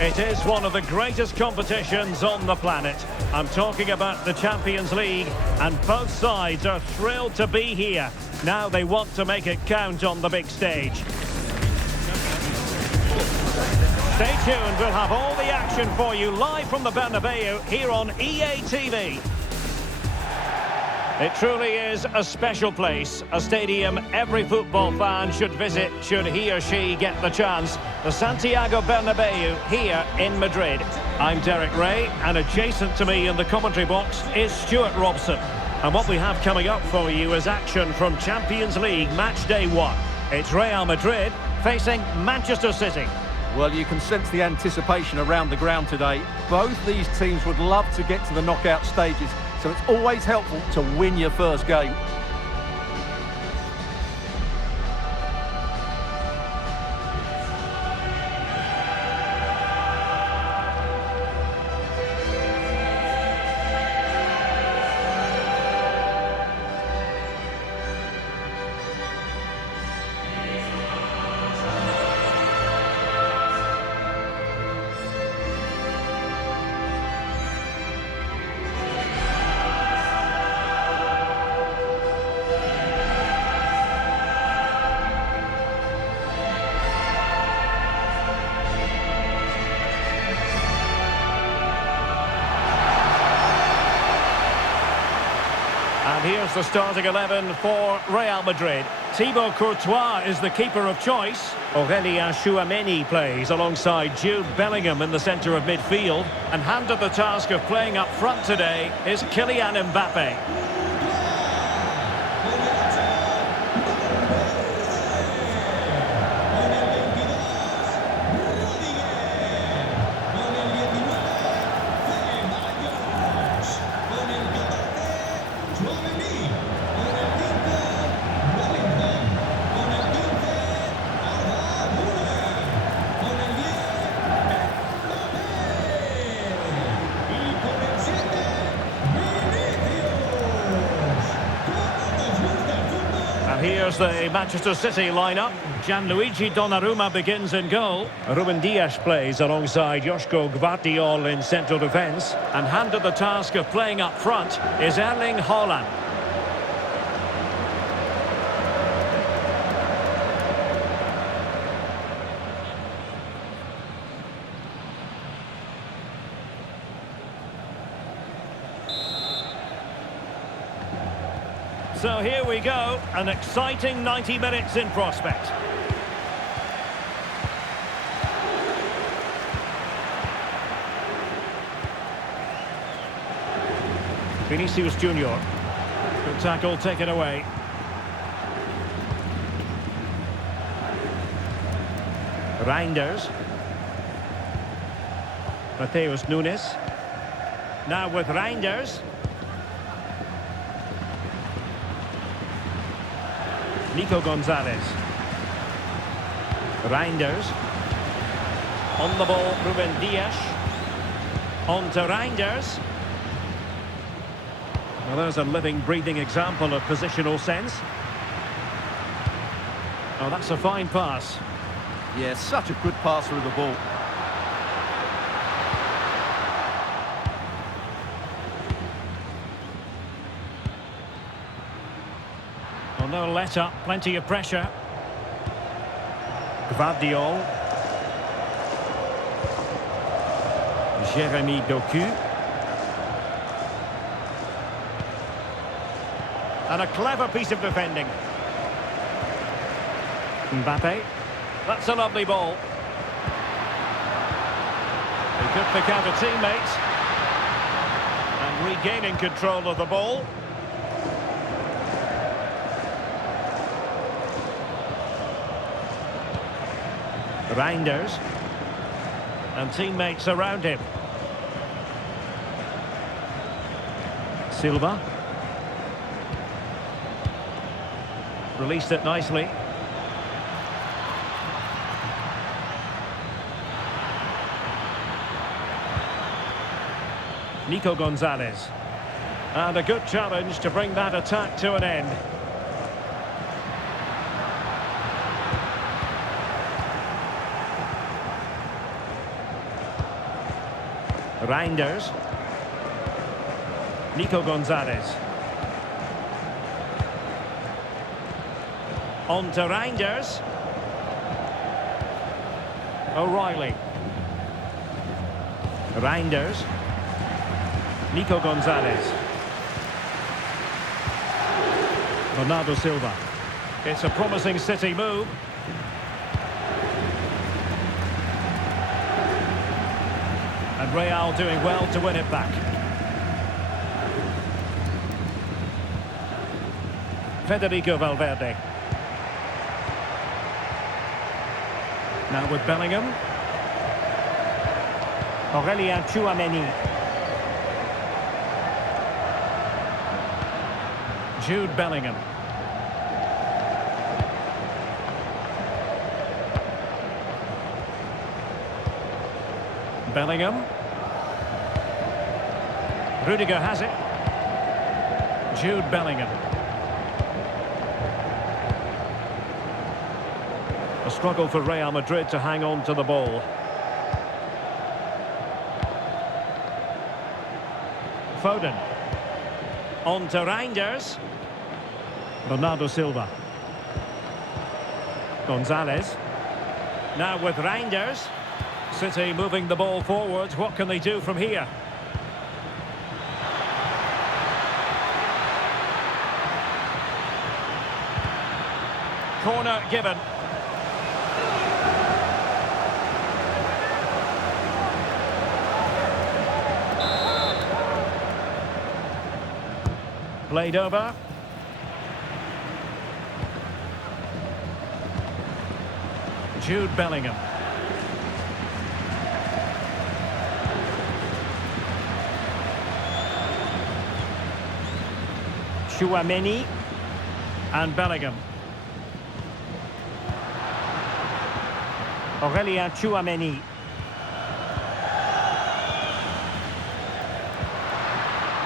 It is one of the greatest competitions on the planet. I'm talking about the Champions League, and both sides are thrilled to be here. Now they want to make it count on the big stage. Stay tuned, we'll have all the action for you live from the Bernabéu here on EA TV. It truly is a special place, a stadium every football fan should visit should he or she get the chance. The Santiago Bernabéu here in Madrid. I'm Derek Ray, and adjacent to me in the commentary box is Stuart Robson. And what we have coming up for you is action from Champions League match day 1. It's Real Madrid facing Manchester City. Well, you can sense the anticipation around the ground today. Both these teams would love to get to the knockout stages, so it's always helpful to win your first game. And here's the starting 11 for Real Madrid. Thibaut Courtois is the keeper of choice. Aurélien Tchouameni plays alongside Jude Bellingham in the centre of midfield. And handed the task of playing up front today is Kylian Mbappé. Here's the Manchester City lineup. Gianluigi Donnarumma begins in goal. Ruben Dias plays alongside Joško Gvardiol in central defence. And handed the task of playing up front is Erling Haaland. So here we go, an exciting 90 minutes in prospect. Vinicius Junior. Good tackle taken away. Reinders. Mateus Nunes. Now with Reinders. Nico Gonzalez. Reinders. On the ball, Ruben Dias. On to Reinders. Well, there's a living, breathing example of positional sense. Oh, that's a fine pass. Yeah, such a good pass through the ball. Well, no let-up, plenty of pressure. Gvardiol. Jérémy Doku. And a clever piece of defending. Mbappé. That's a lovely ball. He could pick out a teammate. And regaining control of the ball. Reinders. And teammates around him. Silva. Released it nicely. Nico Gonzalez. And a good challenge to bring that attack to an end. Reinders. Nico Gonzalez. On to Reinders. O'Reilly. Reinders. Nico Gonzalez. Bernardo Silva. It's a promising City move. And Real doing well to win it back. Federico Valverde. Now with Bellingham. Aurélien Tchouaméni. Jude Bellingham. Bellingham. Rudiger has it. Jude Bellingham. A struggle for Real Madrid to hang on to the ball. Foden. On to Reinders. Bernardo Silva. Gonzalez. Now with Reinders. City moving the ball forwards. What can they do from here? Corner given. Played over. Jude Bellingham. Tchouaméni and Bellingham. Aurélien Tchouaméni.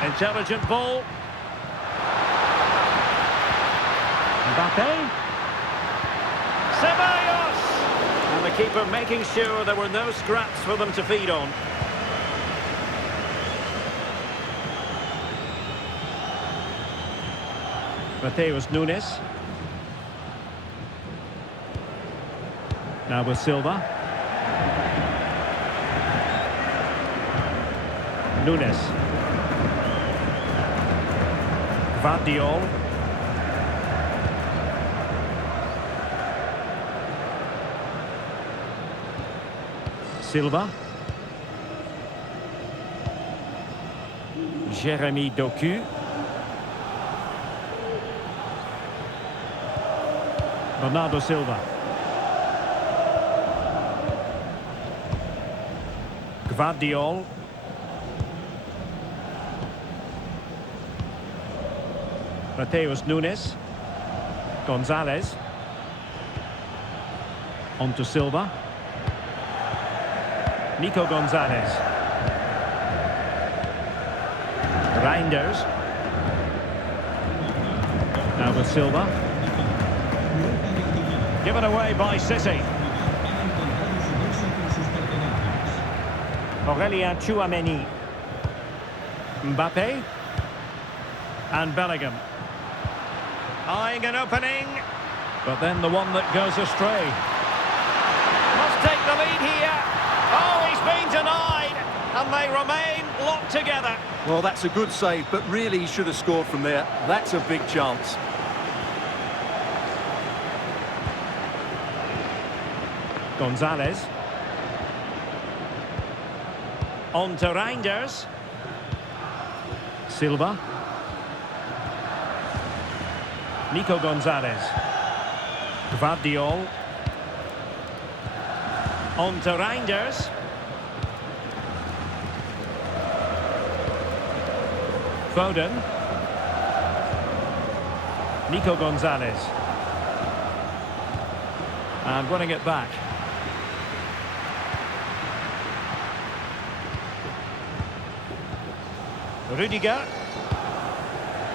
Intelligent ball. Mbappé. Ceballos! And the keeper making sure there were no scraps for them to feed on. Mateus Nunes. Now with Silva. Nunes. Vardiol. Silva. Jérémy Doku. Bernardo Silva. Gvardiol. Mateus Nunes. Gonzalez. On to Silva. Nico Gonzalez. Reinders. Now with Silva. Given away by City. Aurélien Tchouaméni. Mbappé. And Bellingham. Eyeing an opening. But then the one that goes astray. Must take the lead here. Oh, he's been denied. And they remain locked together. Well, that's a good save, but really he should have scored from there. That's a big chance. Gonzalez. On to Reinders. Silva. Nico Gonzalez. Gvardiol. On to Reinders. Foden. Nico Gonzalez. And running it back. Rudiger.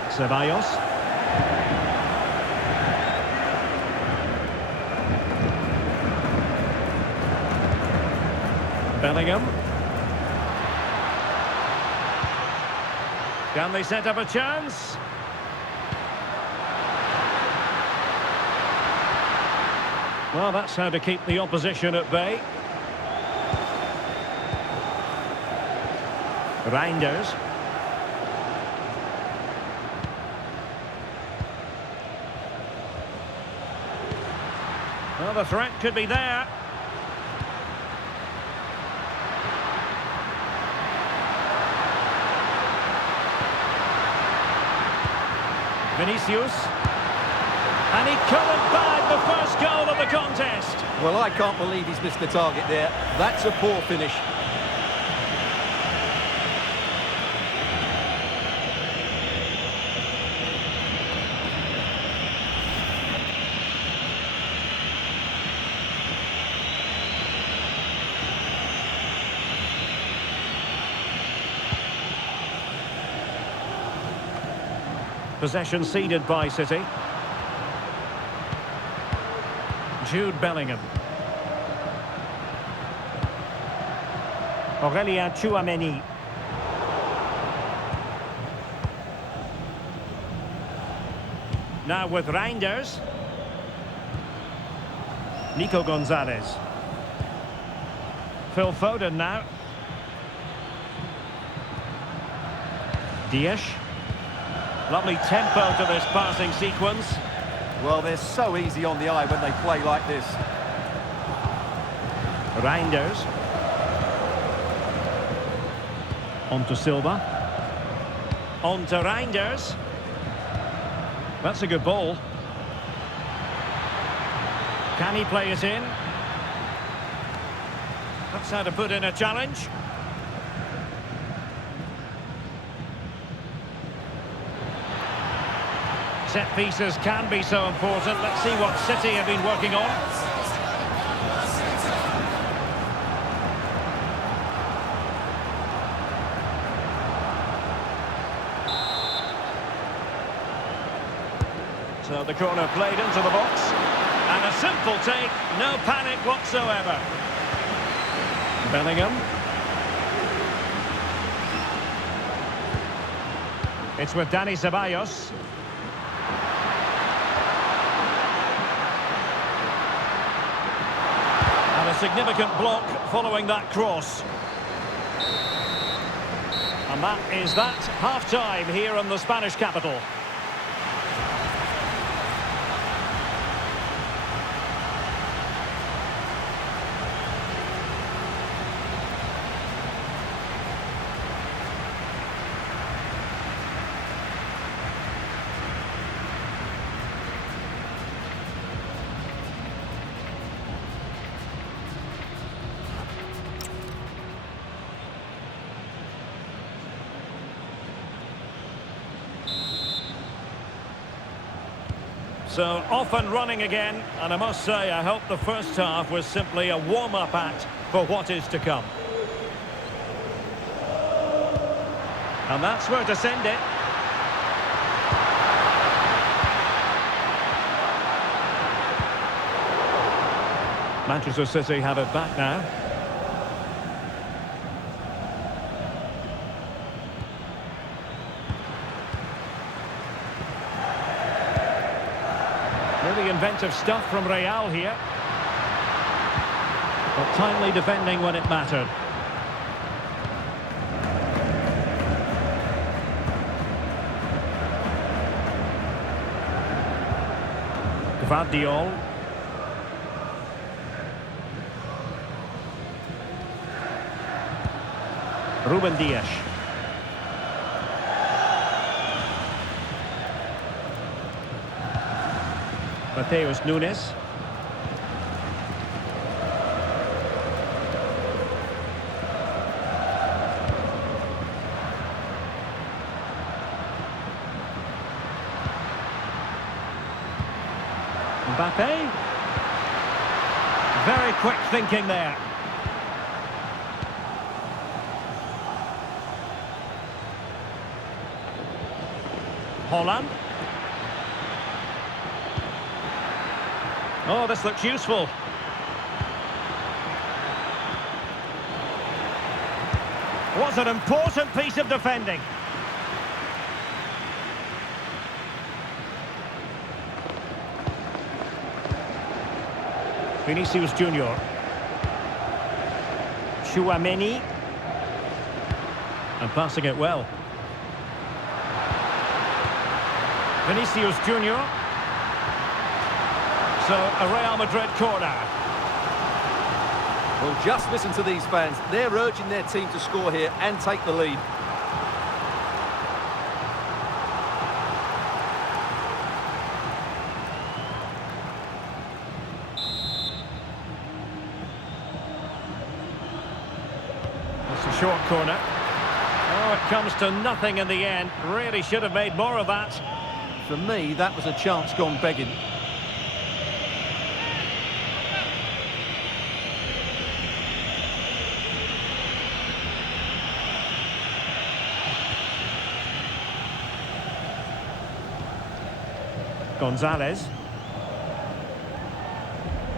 Ceballos. Bellingham. Can they set up a chance? Well, that's how to keep the opposition at bay. Reinders. Well, the threat could be there. Vinicius. And he couldn't bag the first goal of the contest. Well, I can't believe he's missed the target there. That's a poor finish. Possession ceded by City. Jude Bellingham. Aurélien Tchouaméni. Now with Reinders. Nico Gonzalez. Phil Foden now. Dias. Lovely tempo to this passing sequence. Well, they're so easy on the eye when they play like this. Reinders. On to Silva. On to Reinders. That's a good ball. Can he play it in? That's how to put in a challenge. Set pieces can be so important. Let's see what City have been working on. So the corner played into the box. And a simple take, no panic whatsoever. Bellingham. It's with Dani Ceballos. And a significant block following that cross. And that is that. Half-time here in the Spanish capital. So off and running again, and I must say I hope the first half was simply a warm-up act for what is to come. And that's where to send it. Manchester City have it back now. Really inventive stuff from Real here. But timely defending when it mattered. Gvardiol. Ruben Dias. Mateus Nunes. Mbappé. Very quick thinking there. Haaland. Oh, this looks useful. Was an important piece of defending. Vinicius Junior. Tchouaméni. And passing it well. Vinicius Junior. So, a Real Madrid corner. Well, just listen to these fans. They're urging their team to score here and take the lead. It's a short corner. Oh, it comes to nothing in the end. Really should have made more of that. For me, that was a chance gone begging. Gonzalez.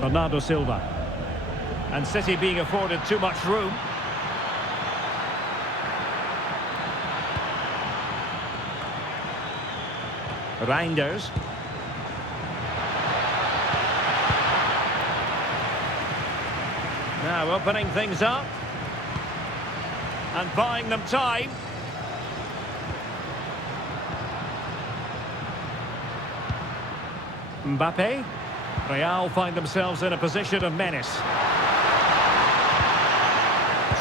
Bernardo Silva. And City being afforded too much room. Reinders. Now opening things up. And buying them time. Mbappé. Real find themselves in a position of menace.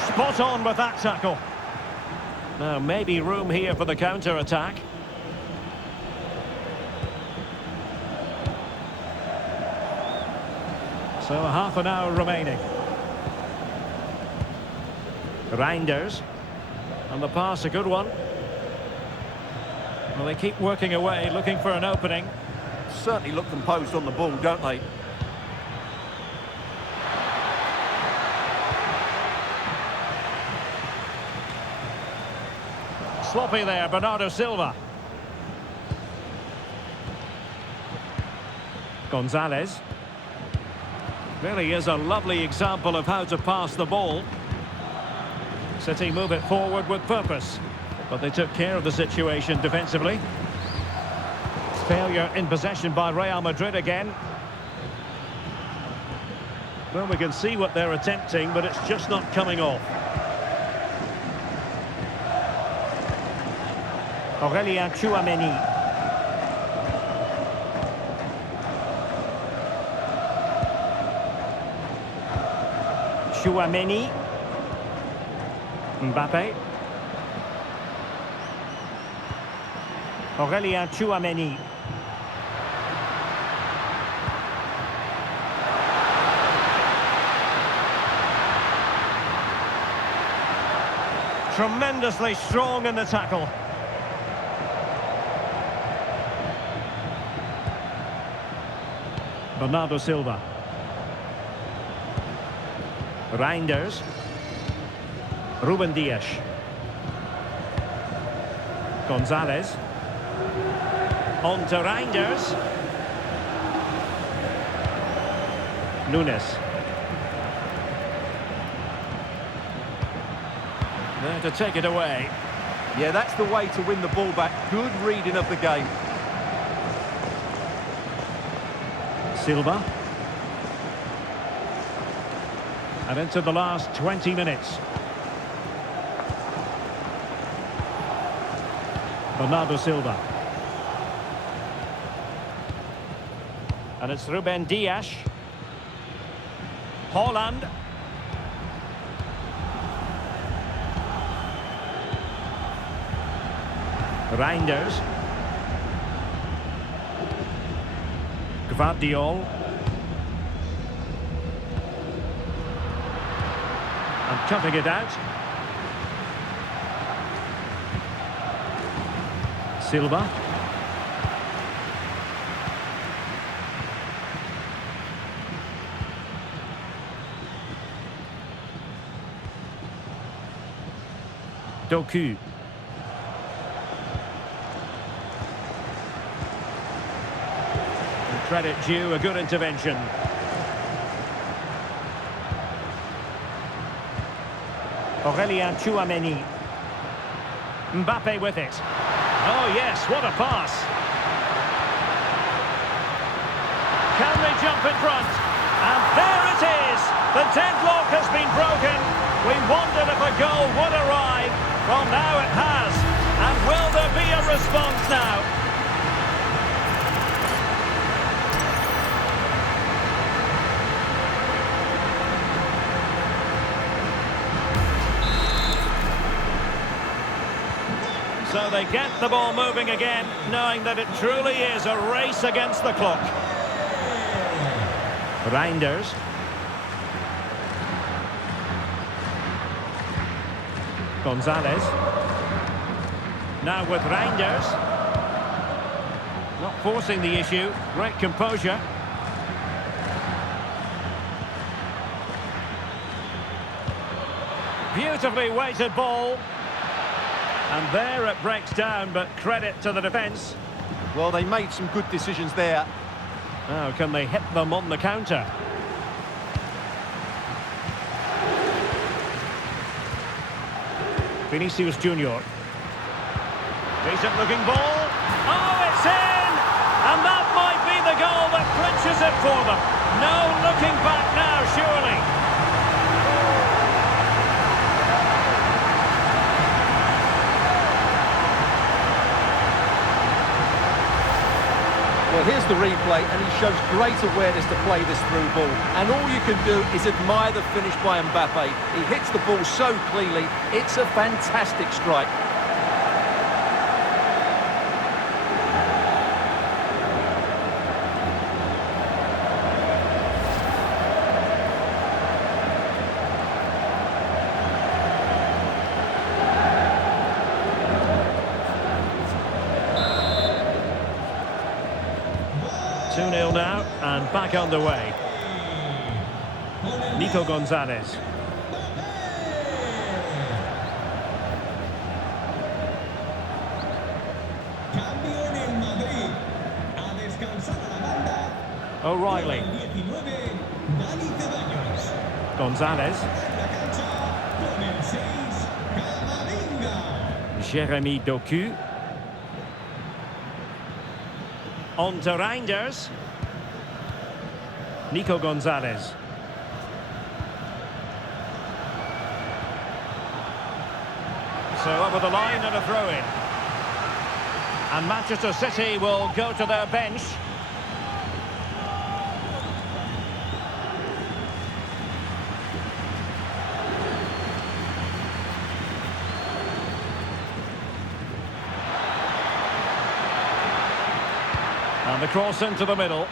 Spot on with that tackle. Now maybe room here for the counter-attack. So half an hour remaining. Reinders. And the pass, a good one. Well, they keep working away, looking for an opening. Certainly look composed on the ball, don't they? Sloppy there, Bernardo Silva. Gonzalez. Really is a lovely example of how to pass the ball. City move it forward with purpose, but they took care of the situation defensively. Failure in possession by Real Madrid again. Well, we can see what they're attempting, but it's just not coming off. Aurélien Tchouaméni. Tchouaméni. Mbappé. Aurélien Tchouaméni. Tremendously strong in the tackle. Bernardo Silva. Reinders. Ruben Dias. Gonzalez. On to Reinders. Nunes. There to take it away. Yeah, that's the way to win the ball back. Good reading of the game. Silva. And into the last 20 minutes. Bernardo Silva. And it's Ruben Dias. Haaland. Reinders. Gvardiol. And cutting it out. Silva. Doku. And credit due, a good intervention. Aurélien Tchouaméni. Mbappé with it. Oh yes, what a pass. Can they jump in front? And there it is! The deadlock has been broken. We wondered if a goal would arrive. Well, now it has. And will there be a response now? So they get the ball moving again, knowing that it truly is a race against the clock. Reinders. Gonzalez. Now with Reinders. Not forcing the issue. Great composure. Beautifully weighted ball. And there it breaks down, but credit to the defence. Well, they made some good decisions there. Now, can they hit them on the counter? Vinicius Junior. Decent looking ball. Oh, it's in! And that might be the goal that clinches it for them. No looking back now, surely. Well, here's the replay, and he shows great awareness to play this through ball. And all you can do is admire the finish by Mbappé. He hits the ball so cleanly, it's a fantastic strike. Now, and back on the way. Nico Gonzalez. O'Reilly. Gonzalez. Jeremy Doku. On to Reinders. Nico Gonzalez. So over the line and a throw-in. And Manchester City will go to their bench. And the cross into the middle.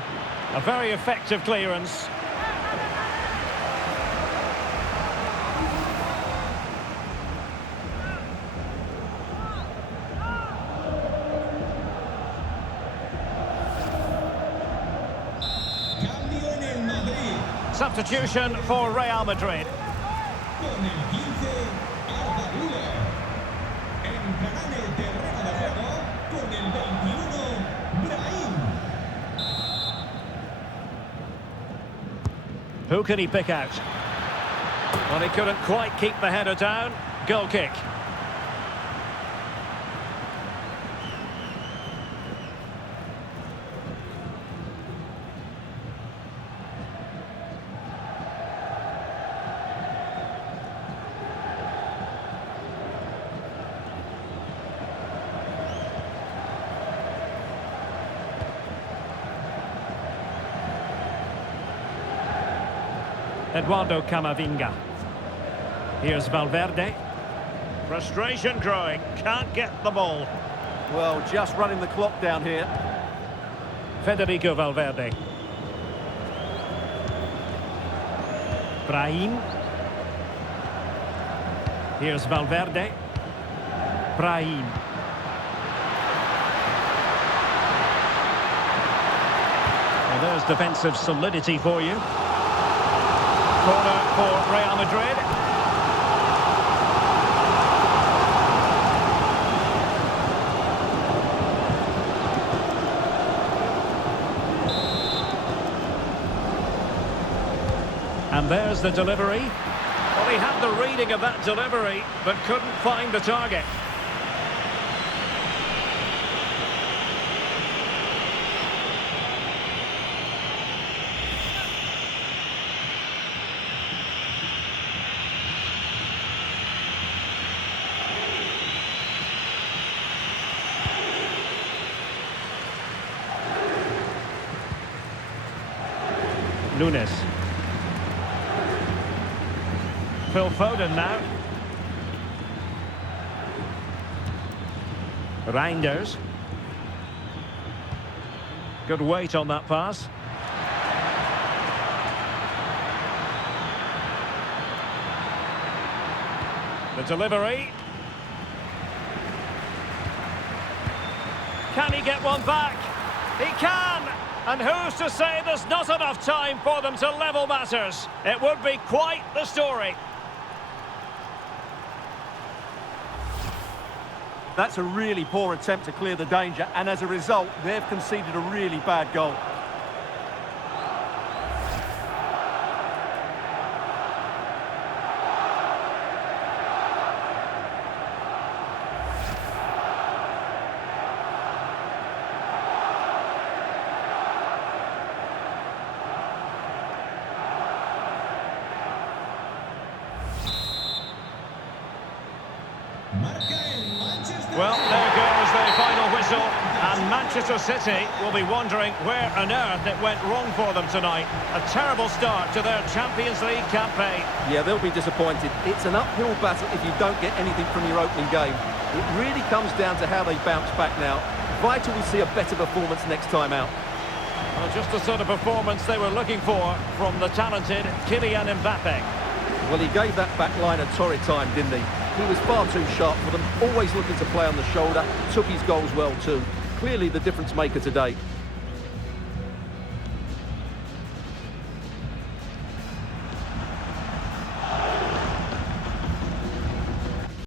A very effective clearance. Substitution for Real Madrid. Who can he pick out? Well, he couldn't quite keep the header down. Goal kick. Eduardo Camavinga. Here's Valverde. Frustration growing. Can't get the ball. Well, just running the clock down here. Federico Valverde. Brahim. Here's Valverde. Brahim. Well, there's defensive solidity for you. Corner for Real Madrid. And there's the delivery. Well, he had the reading of that delivery, but couldn't find the target. Nunes. Phil Foden now. Reinders. Good weight on that pass. The delivery. Can he get one back? He can! And who's to say there's not enough time for them to level matters? It would be quite the story. That's a really poor attempt to clear the danger, and as a result, they've conceded a really bad goal. Well, there goes the final whistle, and Manchester City will be wondering where on earth it went wrong for them tonight. A terrible start to their Champions League campaign. Yeah, they'll be disappointed. It's an uphill battle if you don't get anything from your opening game. It really comes down to how they bounce back now. Vital we see a better performance next time out. Well, just the sort of performance they were looking for from the talented Kylian Mbappé. Well, he gave that back line a torrid time, didn't he? He was far too sharp for them, always looking to play on the shoulder, took his goals well too. Clearly the difference maker today.